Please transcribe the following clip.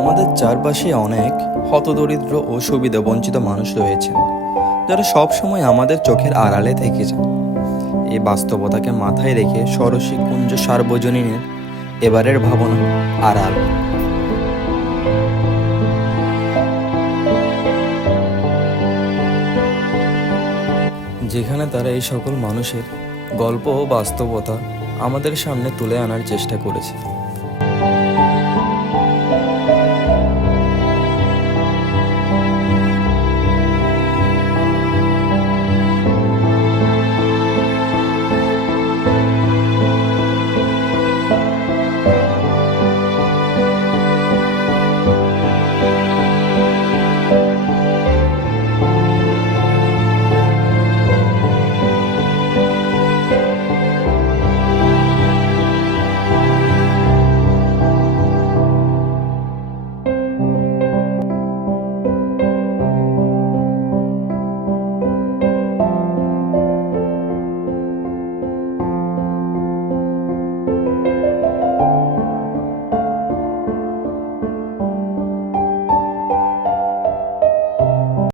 আমাদের চারপাশে অনেক হতদরিদ্র ও সুবিধা বঞ্চিত মানুষ রয়েছেন, যারা সব সময় আমাদের চোখের আড়ালে থেকে যান। এই বাস্তবতাকে মাথায় রেখে ষোড়শী কুঞ্জ সার্বজনীনের এবারের ভাবনা আড়াল, যেখানে তারা এই সকল মানুষের গল্প ও বাস্তবতা আমাদের সামনে তুলে আনার চেষ্টা করেছে।